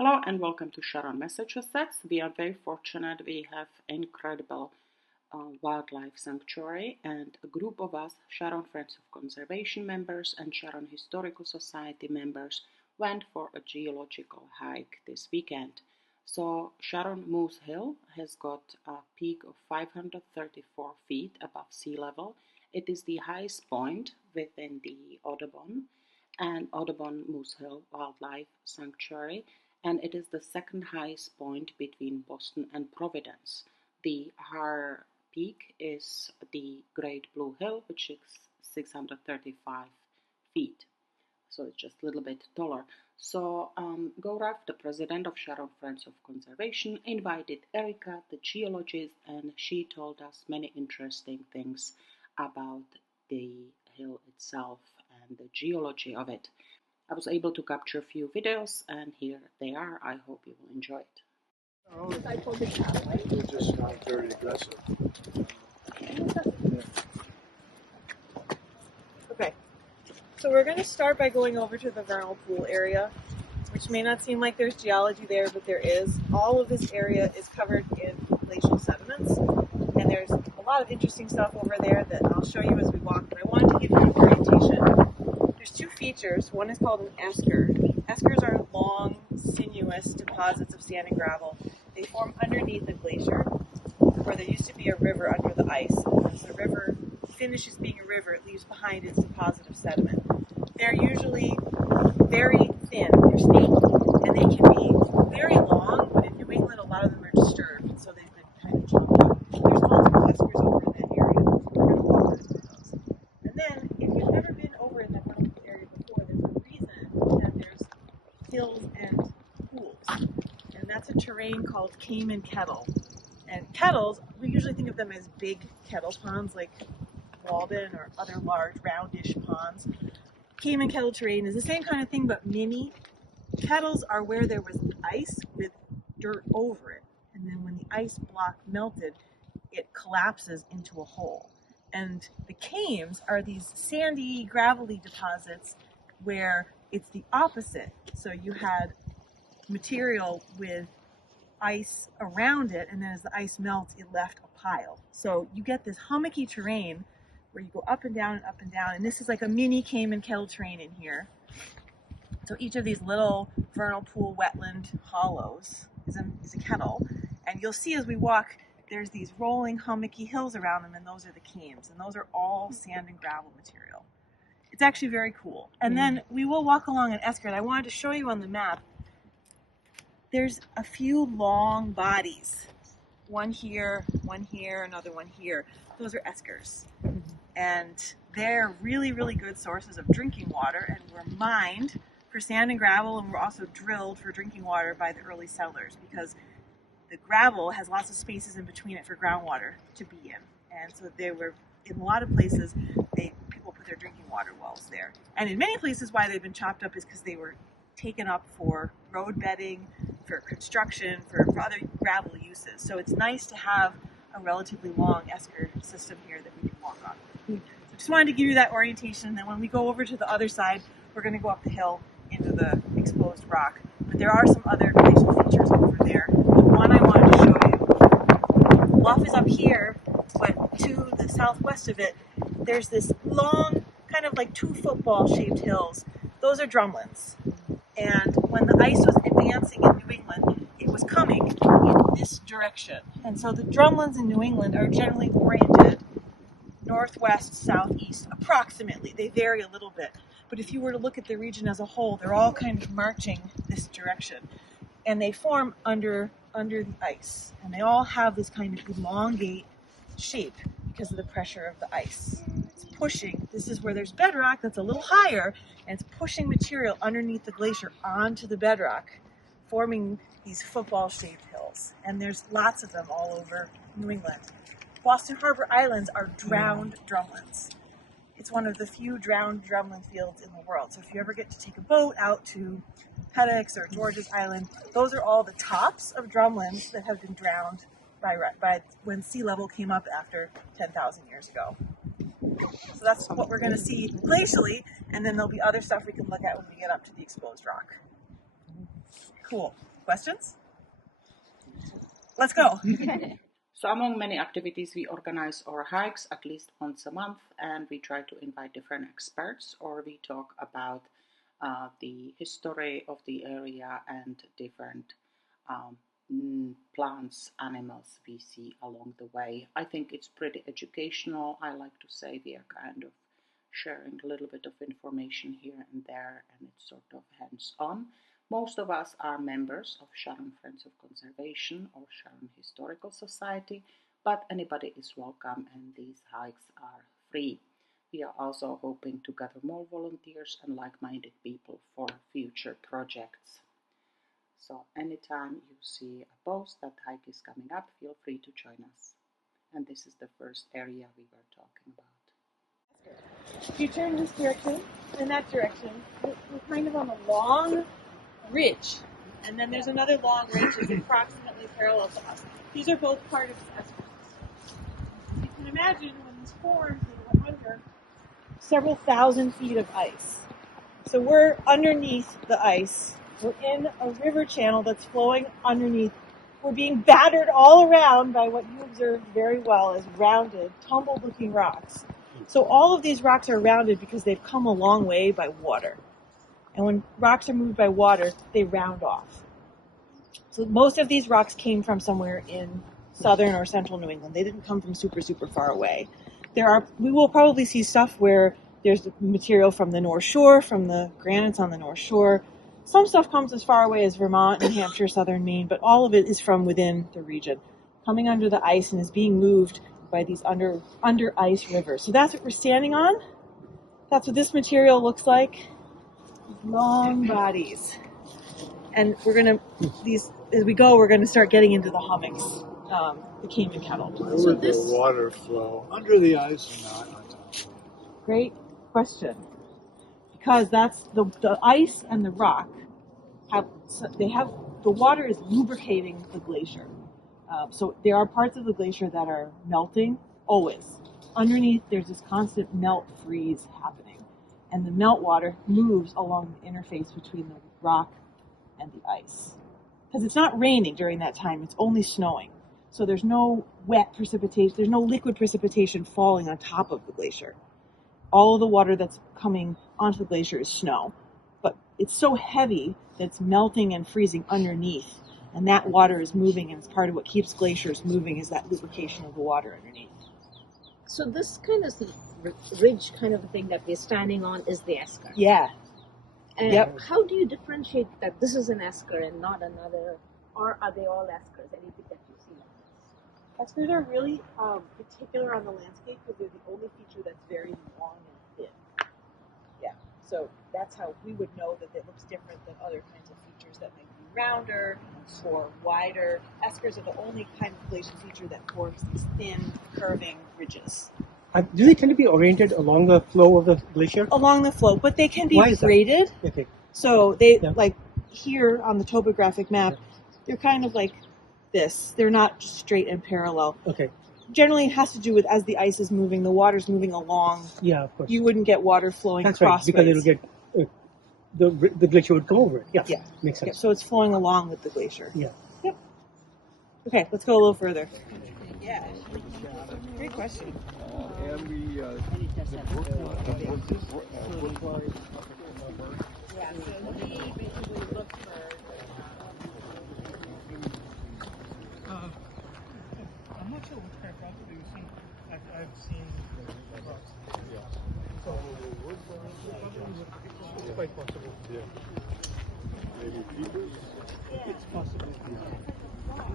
Hello and welcome to Sharon, Massachusetts. We are very fortunate. We have incredible wildlife sanctuary, and a group of us, Sharon Friends of Conservation members and Sharon Historical Society members, went for a geological hike this weekend. So Sharon Moose Hill has got a peak of 534 feet above sea level. It is the highest point within the Audubon and Audubon Moose Hill Wildlife Sanctuary, and it is the second highest point between Boston and Providence. The higher peak is the Great Blue Hill, which is 635 feet. So it's just a little bit taller. So Gaurav, the president of Sharon Friends of Conservation, invited Erika, the geologist, and she told us many interesting things about the hill itself and the geology of it. I was able to capture a few videos, and here they are. I hope you will enjoy it. They're just not very aggressive. Okay, so we're going to start by going over to the vernal pool area, which may not seem like there's geology there, but there is. All of this area is covered in glacial sediments, and there's a lot of interesting stuff over there that I'll show you as we walk, but I wanted to give you an orientation. There's two features. One is called an esker. Eskers are long, sinuous deposits of sand and gravel. They form underneath a glacier, where there used to be a river under the ice. And as the river finishes being a river, it leaves behind its deposit of sediment. They're usually very thin. They're snaky, and they can be very long, but in New England, a lot of them are disturbed, and so they've been kind of chunky. There's multiple eskers over in that area. We're going to walk through those. And then, if you've never been over in that area before, there's a reason that there's hills and pools. And that's a terrain called Cayman Kettle. And kettles, we usually think of them as big kettle ponds like Walden or other large roundish ponds. Cayman Kettle terrain is the same kind of thing, but mini. Kettles are where there was ice with dirt over it. And then when the ice block melted, it collapses into a hole. And the cames are these sandy, gravelly deposits where it's the opposite. So you had material with ice around it, and then as the ice melts, it left a pile. So you get this hummocky terrain where you go up and down and up and down, and this is like a mini Cayman Kettle terrain in here. So each of these little vernal pool wetland hollows is a kettle, and you'll see as we walk, there's these rolling hummocky hills around them, and those are the cames, and those are all sand and gravel material. It's actually very cool. And then we will walk along an esker, and I wanted to show you on the map. There's a few long bodies, one here, another one here. Those are eskers. And they're really, really good sources of drinking water, and were mined for sand and gravel, and were also drilled for drinking water by the early settlers, because the gravel has lots of spaces in between it for groundwater to be in. And so they were, in a lot of places, people put their drinking water wells there. And in many places, why they've been chopped up is because they were taken up for road bedding, for construction, for other gravel uses. So it's nice to have a relatively long esker system here that we can walk on. So just wanted to give you that orientation. Then when we go over to the other side, we're going to go up the hill into the exposed rock. But there are some other glacial features over there. The one I wanted to show you, Bluff is up here, but to the southwest of it, there's this long, kind of like two football-shaped hills. Those are drumlins. And when the ice was advancing in New England, it was coming in this direction. And so the drumlins in New England are generally oriented northwest, southeast, approximately. They vary a little bit. But if you were to look at the region as a whole, they're all kind of marching this direction. And they form under the ice. And they all have this kind of elongate shape because of the pressure of the ice. It's pushing. This is where there's bedrock that's a little higher, and it's pushing material underneath the glacier onto the bedrock, forming these football-shaped hills. And there's lots of them all over New England. Boston Harbor Islands are drowned drumlins. It's one of the few drowned drumlin fields in the world. So if you ever get to take a boat out to Peddocks or George's Island, those are all the tops of drumlins that have been drowned by when sea level came up after 10,000 years ago. So that's what we're going to see glacially, and then there'll be other stuff we can look at when we get up to the exposed rock. Cool. Questions? Let's go. So among many activities, we organize our hikes at least once a month, and we try to invite different experts, or we talk about the history of the area and different plants, animals we see along the way. I think it's pretty educational. I like to say we are kind of sharing a little bit of information here and there, and it's sort of hands-on. Most of us are members of Sharon Friends of Conservation or Sharon Historical Society, but anybody is welcome, and these hikes are free. We are also hoping to gather more volunteers and like-minded people for future projects. So anytime you see a post that hike is coming up, feel free to join us. And this is the first area we were talking about. If you turn this direction and that direction, we're kind of on a long ridge. And then there's another long ridge that's approximately parallel to us. These are both part of this escarpment. You can imagine when this forms, they were under several thousand feet of ice. So we're underneath the ice. We're in a river channel that's flowing underneath. We're being battered all around by what you observed very well as rounded, tumbled-looking rocks. So all of these rocks are rounded because they've come a long way by water. And when rocks are moved by water, they round off. So most of these rocks came from somewhere in southern or central New England. They didn't come from super, super far away. We will probably see stuff where there's material from the North Shore, from the granites on the North Shore. Some stuff comes as far away as Vermont, New Hampshire, southern Maine, but all of it is from within the region, coming under the ice and is being moved by these under ice rivers. So that's what we're standing on. That's what this material looks like. Long bodies. And as we go, we're going to start getting into the hummocks, the Cayman kettle. Where would the water flow? Under the ice and not on top of it? Great question. Because that's the ice and the rock the water is lubricating the glacier. So there are parts of the glacier that are melting always. Underneath, there's this constant melt freeze happening. And the meltwater moves along the interface between the rock and the ice. Because it's not raining during that time, it's only snowing. So there's no wet precipitation, there's no liquid precipitation falling on top of the glacier. All of the water that's coming onto the glacier is snow. But it's so heavy that it's melting and freezing underneath. And that water is moving, and it's part of what keeps glaciers moving is that lubrication of the water underneath. So this kind of ridge kind of thing that we're standing on is the esker. Yeah. And Yep. how do you differentiate that this is an esker and not another, or are they all eskers? Anything that you see like this? Eskers are really particular on the landscape because they're the only feature that's very long and thin. Yeah. So that's how we would know that it looks different than other kinds of features that might be rounder or wider. Eskers are the only kind of glacial feature that forms these thin, curving ridges. Do they tend to be oriented along the flow of the glacier? Along the flow, but they can be Why is that? graded. Okay. So they, Yeah. like here on the topographic map, they're kind of like this. They're not just straight and parallel. Okay. Generally, it has to do with as the ice is moving, the water's moving along. Yeah, of course. You wouldn't get water flowing That's right, crossways. because it'll get the glacier would come over it. Yeah. Yeah. Makes Yeah, sense. so it's flowing along with the glacier. Yeah. Yep. Okay, let's go a little further. Yeah. Great question. And we Yeah, so he basically looked for... I'm not sure which kind of rocks do you see. I've seen rocks. Yeah. So it's quite possible. Yeah. Maybe people. It's possible.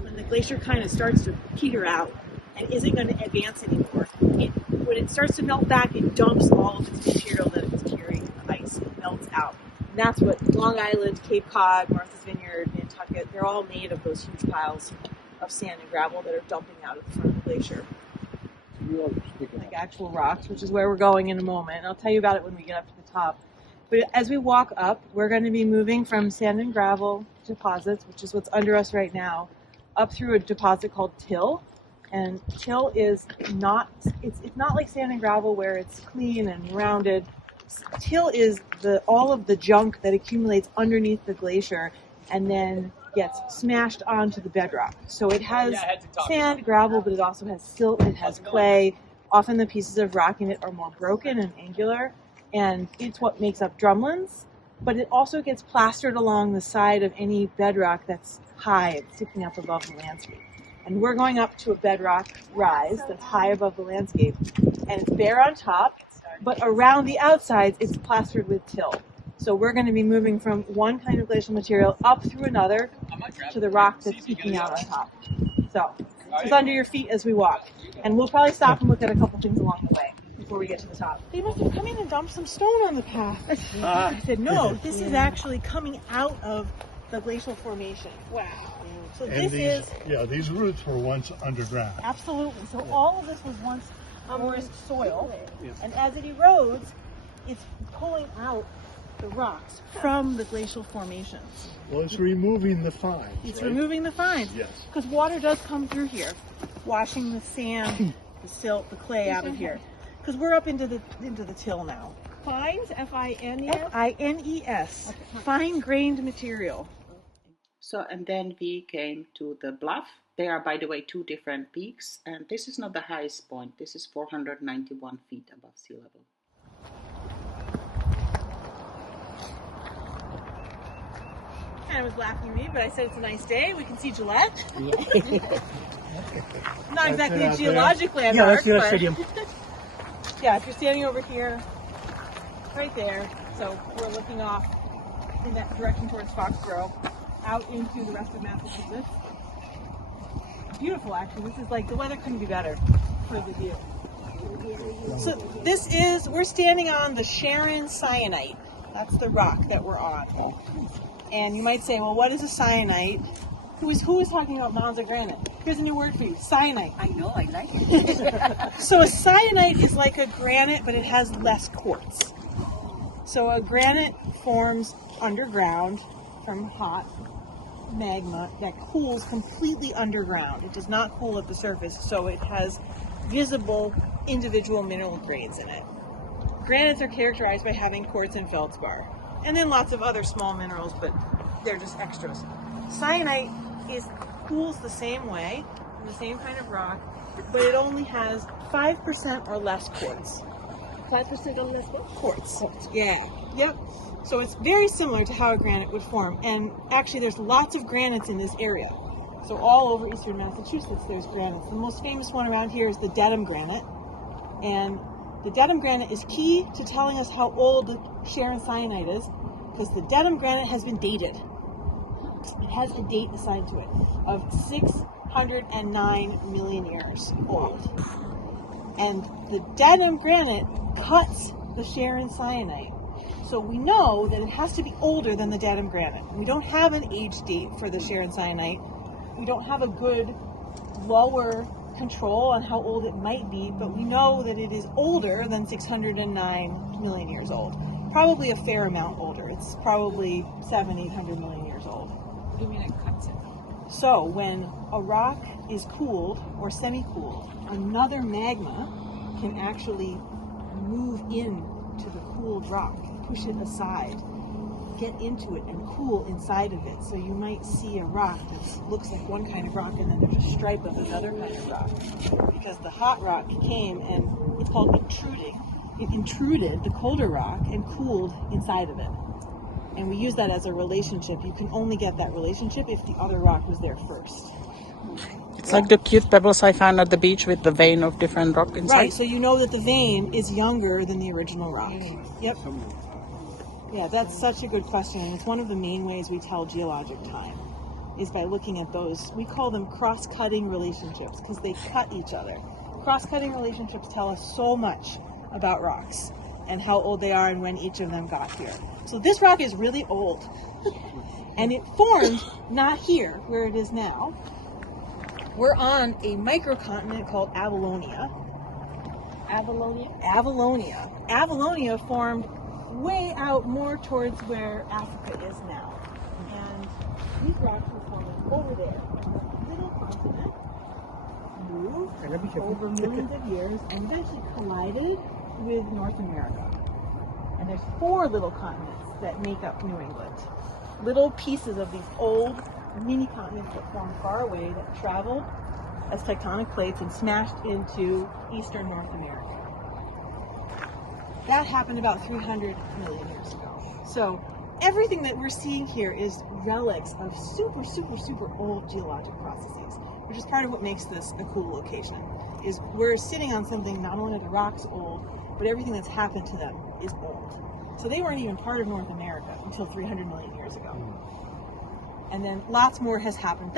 When the glacier kind of starts to peter out and isn't going to advance anymore, when it starts to melt back, it dumps all of its material that it's carrying in the ice. It melts out. And that's what Long Island, Cape Cod, Martha's Vineyard, Nantucket, they're all made of those huge piles of sand and gravel that are dumping out of the front of the glacier. Like actual rocks, which is where we're going in a moment. And I'll tell you about it when we get up to the top. But as we walk up, we're going to be moving from sand and gravel deposits, which is what's under us right now, up through a deposit called till. And till is not, it's not like sand and gravel where it's clean and rounded. Till is all of the junk that accumulates underneath the glacier and then gets smashed onto the bedrock. So it has sand, gravel, but it also has silt, it has clay. Often the pieces of rock in it are more broken and angular, and it's what makes up drumlins, but it also gets plastered along the side of any bedrock that's high, sticking up above the landscape. And we're going up to a bedrock rise that's high above the landscape, and it's bare on top, but around the outsides it's plastered with till. So we're going to be moving from one kind of glacial material up through another to the rock that's peeking out on top. So it's under your feet as we walk. And we'll probably stop and look at a couple things along the way before we get to the top. They must have come in and dumped some stone on the path. I said, no, this is actually coming out of the glacial formation. Wow. So And this these roots were once underground. absolutely. So all of this was once porous soil, and as it erodes, it's pulling out the rocks from the glacial formations. Well, it's removing the fines. It's right? removing the fines. Yes. Because water does come through here, washing the sand, the silt, the clay out of here. Because we're up into the till now. Fines, F-I-N-E-S? F-I-N-E-S. Fine-grained material. So, and then we came to the bluff. There are, by the way, two different peaks, and this is not the highest point. This is 491 feet above sea level. Kind of was laughing at me, but I said it's a nice day. We can see Gillette. Not exactly a geologic landmark, but yeah, if you're standing over here, right there, so we're looking off in that direction towards Foxborough, out into the rest of Massachusetts. Beautiful, actually. This is like, the weather couldn't be better for the view. So we're standing on the Sharon syenite. That's the rock that we're on. And you might say, well, what is a syenite? Who is talking about mounds of granite? Here's a new word for you, syenite. I know, I like it. So a syenite is like a granite, but it has less quartz. So a granite forms underground from hot magma that cools completely underground. It does not cool at the surface, so it has visible individual mineral grades in it. Granites are characterized by having quartz and feldspar, and then lots of other small minerals, but they're just extras. Syenite cools the same way, the same kind of rock, but it only has 5% or less quartz. 5% or less what? Quartz. Yeah. Yep. So it's very similar to how a granite would form. And actually there's lots of granites in this area. So all over eastern Massachusetts there's granites. The most famous one around here is the Dedham granite. And the Dedham granite is key to telling us how old the Sharon syenite is, because the Dedham granite has been dated. It has a date assigned to it of 609 million years old. And the Dedham granite cuts the Sharon syenite. So we know that it has to be older than the Dedham granite. We don't have an age date for the Sharon syenite. We don't have a good lower control on how old it might be, but we know that it is older than 609 million years old. Probably a fair amount older. It's probably 700-800 million years old. What do you mean it cuts it? So when a rock is cooled or semi-cooled, another magma can actually move into the cooled rock, push it aside, get into it and cool inside of it. So you might see a rock that looks like one kind of rock and then there's a stripe of another kind of rock. Because the hot rock came and it's called intruding. It intruded the colder rock and cooled inside of it. And we use that as a relationship. You can only get that relationship if the other rock was there first. It's like the cute pebbles I found at the beach with the vein of different rock inside. Right, so you know that the vein is younger than the original rock. Yep. Yeah, that's such a good question, and it's one of the main ways we tell geologic time, is by looking at those. We call them cross-cutting relationships, because they cut each other. Cross-cutting relationships tell us so much about rocks, and how old they are and when each of them got here. So this rock is really old, and it formed not here, where it is now. We're on a microcontinent called Avalonia. Avalonia. Avalonia formed way out more towards where Africa is now. And these rocks were forming over there. A little continent moved over millions of years and eventually collided with North America. And there's 4 little continents that make up New England. little pieces of these old mini continents that formed far away that traveled as tectonic plates and smashed into eastern North America. That happened about 300 million years ago. So everything that we're seeing here is relics of super, super, super old geologic processes, which is part of what makes this a cool location. Is we're sitting on something, not only are the rocks old, but everything that's happened to them is old. So they weren't even part of North America until 300 million years ago. And then lots more has happened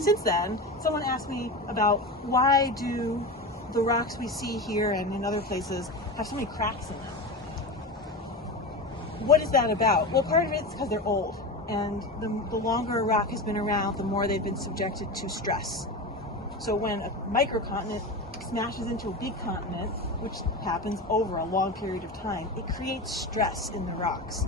since then. Someone asked me about why do the rocks we see here and in other places have so many cracks in them? What is that about? Well, part of it is because they're old. And the longer a rock has been around, the more they've been subjected to stress. So when a microcontinent smashes into a big continent, which happens over a long period of time, it creates stress in the rocks.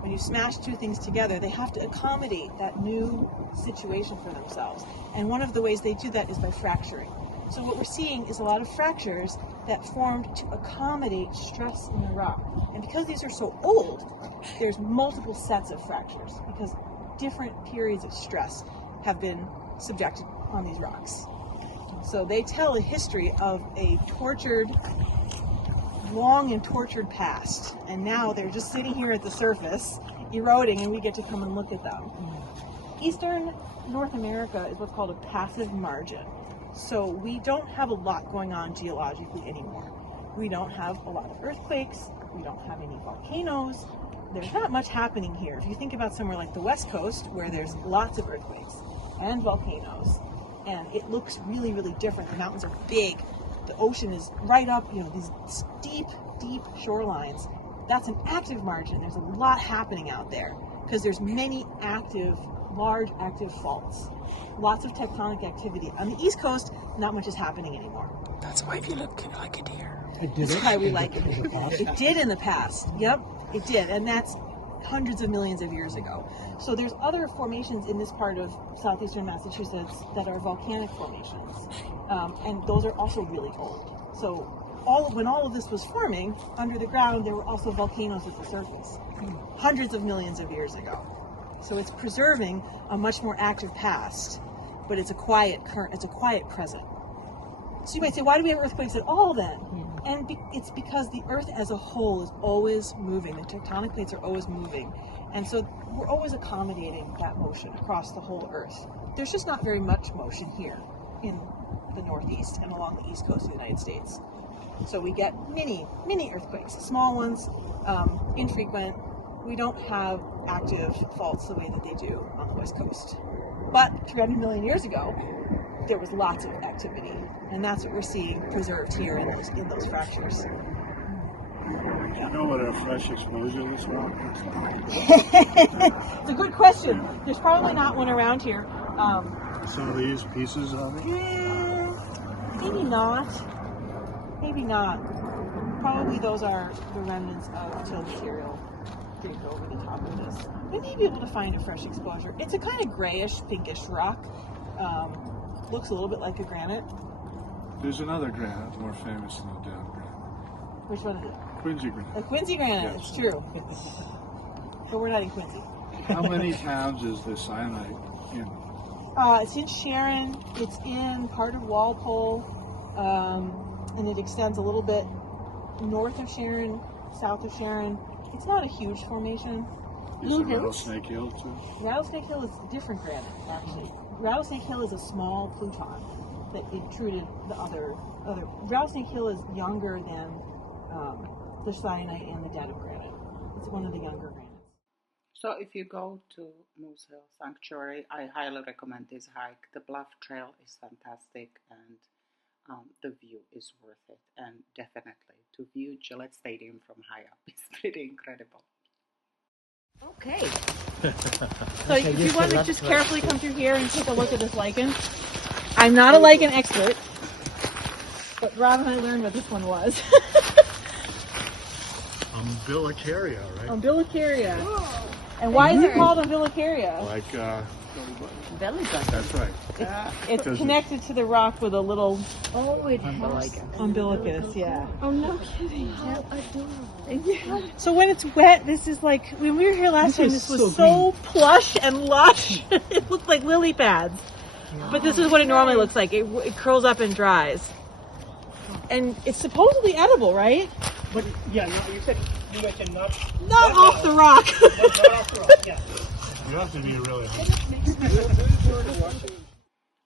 When you smash two things together, they have to accommodate that new situation for themselves. And one of the ways they do that is by fracturing. So what we're seeing is a lot of fractures that formed to accommodate stress in the rock. And because these are so old, there's multiple sets of fractures because different periods of stress have been subjected on these rocks. So they tell a history of a long and tortured past. And now they're just sitting here at the surface, eroding, and we get to come and look at them. Eastern North America is what's called a passive margin. So we don't have a lot going on geologically anymore. We don't have a lot of earthquakes. We don't have any volcanoes. There's not much happening here. If you think about somewhere like the West Coast, where there's lots of earthquakes and volcanoes, and it looks really, really different. The mountains are big. The ocean is right up, these steep, deep shorelines. That's an active margin. There's a lot happening out there because there's many large active faults. Lots of tectonic activity. On the East Coast, not much is happening anymore. That's why you look like it here. That's why we like it. It did in the past. Yep, it did. And that's hundreds of millions of years ago. So there's other formations in this part of southeastern Massachusetts that are volcanic formations. And those are also really old. So when all of this was forming, under the ground, there were also volcanoes at the surface, hundreds of millions of years ago. So it's preserving a much more active past, but it's a quiet present. So you might say, why do we have earthquakes at all then? And it's because the Earth as a whole is always moving. The tectonic plates are always moving. And so we're always accommodating that motion across the whole Earth. There's just not very much motion here in the Northeast and along the East Coast of the United States. So we get mini earthquakes, small ones, infrequent. We don't have active faults the way that they do on the West Coast. But 300 million years ago, there was lots of activity, and that's what we're seeing preserved here in those fractures. Do you know what a fresh exposure this rock looks like? It's a good question. There's probably not one around here. Some of these pieces of it? Maybe not. Maybe not. Probably those are the remnants of till material digged over the top of this. We may be able to find a fresh exposure. It's a kind of grayish, pinkish rock. Looks a little bit like a granite. There's another granite more famous than the down granite. Which one is it? Quincy granite. A Quincy granite, Yes. it's true. But we're not in Quincy. How many towns is the cyanide in? It's in Sharon. It's in part of Walpole. And it extends a little bit north of Sharon, south of Sharon. It's not a huge formation. Is it Rattlesnake Hill too? Rattlesnake Hill is different granite, actually. Rattlesnake Hill is a small pluton that intruded the other. Rattlesnake Hill is younger than the syenite and the Dedham granite. It's one of the younger granites. So if you go to Moose Hill Sanctuary, I highly recommend this hike. The bluff trail is fantastic, and the view is worth it. And definitely to view Gillette Stadium from high up is pretty incredible. Okay. So if you want to just carefully come through here and take a look at this lichen. I'm not a lichen expert, but Rob and I learned what this one was. Umbilicaria, right? Umbilicaria. And why is it called umbilicaria? Like Belly button. That's right. It's Does it- connected to the rock with a little Oh, it has umbilicus, yeah. Oh, no kidding. How adorable. So when it's wet, this is like, when we were here last time, this was so plush and lush. It looked like lily pads. But this is what it normally looks like. It curls up and dries. And it's supposedly edible, right? But yeah, you said you mentioned not Not off the rock. not off the rock. Yeah. You have to be really.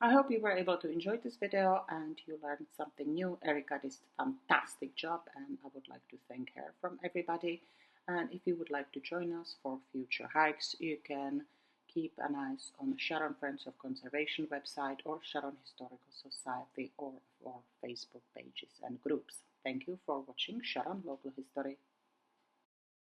I hope you were able to enjoy this video and you learned something new. Erika did a fantastic job and I would like to thank her from everybody. And if you would like to join us for future hikes, you can keep an eye on the Sharon Friends of Conservation website or Sharon Historical Society or Facebook pages and groups. Thank you for watching Sharon Local History.